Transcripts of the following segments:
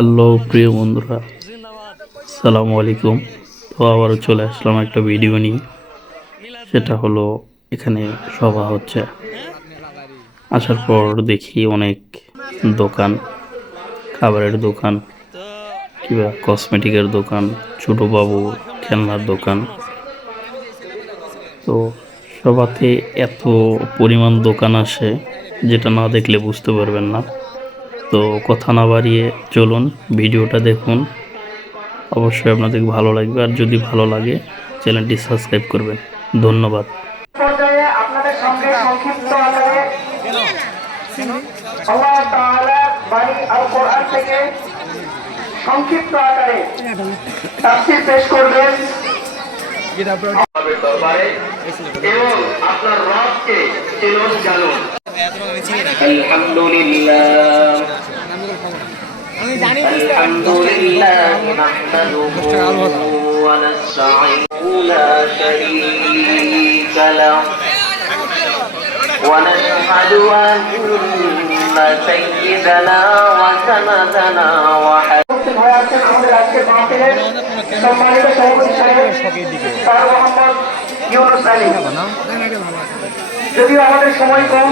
Hello প্রিয় বন্ধুরা, আসসালামু আলাইকুম। তো আবারও চলে আসলাম একটা ভিডিও নিয়ে। সেটা হলো, এখানে সভা হচ্ছে। আসার পর দেখি অনেক দোকান, খাবারের দোকান কিংবা কসমেটিকের দোকান, ছোটো বাবু খেলনার দোকান। তো সভাতে এত পরিমাণ দোকান আসে, যেটা না দেখলে বুঝতে পারবেন না। তো কথা না বাড়িয়ে চলুন ভিডিওটা দেখুন। অবশ্যই আপনাদের ভালো লাগবে, আর যদি ভালো লাগে চ্যানেলটি সাবস্ক্রাইব করবেন। ধন্যবাদ। পর্যায়ে আপনাদের সঙ্গে সংক্ষিপ্ত আকারে আল্লাহ তাআলার বাণী আল কোরআন থেকে সংক্ষিপ্ত আকারে তাফসীর পেশ করবেন দরবারে এবং আপনার রবকে চিনুন জানুন। আলহামদুলিল্লাহ আলহামদুলিল্লাহ নাহমাদুহু ওয়া নাস্তাঈনুহু লা শারীকা লাহু ونشهد أن سيدنا وسندنا যদিও আমাদের সময় কম,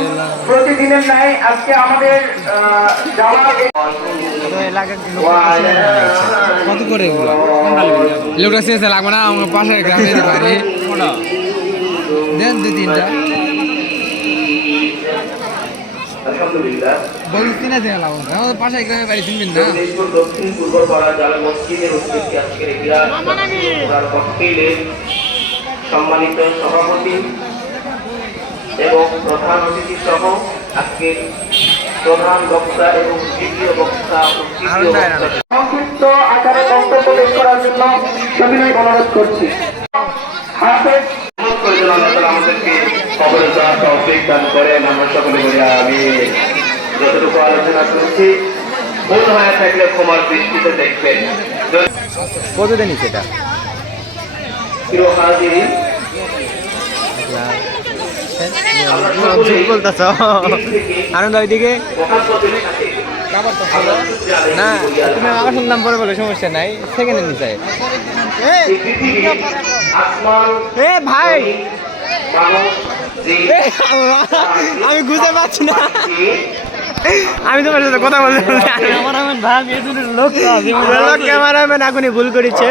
প্রতিদিনের নাই আজকে আমাদের কত করে লোকটা শেষে লাগবে না, আমার পাশের গ্রামে যেতে পারি দেন দুই তিনটা বলছি না দেওয়া লাগবে আমাদের পাশের গ্রামে বাড়ি শুনবেন না। দক্ষিণ পূর্ব পাড়া জামে মসজিদের উদ্যোগে আজকের সম্মানিত সভাপতি এবং প্রধান অতিথি সহ আজকে প্রধান বক্তা এবং তৃতীয় বক্তা সংক্ষিপ্ত আকারে বক্তব্য পেশ করার জন্য সবিনয় অনুরোধ করছি। আমাদেরকে খবরে যাওয়ার তৌফিক দান করেন। আমরা সকলে বলি আমি যতটুকু আলোচনা করছি ভুল হয়ে থাকলে ক্ষমার দৃষ্টিতে দেখবেন। কতদিন সেটা বলতেছ আনন্দ ওইদিকে না, তুমি আমার শুনলাম পরে বলে সমস্যা নাই, সেকেন্ডে নিচে এ ভাই আমি বুঝতে পারছি না, আমি তোমার সাথে কথা বলতে ক্যামেরাম্যান এখনই ভুল করেছে।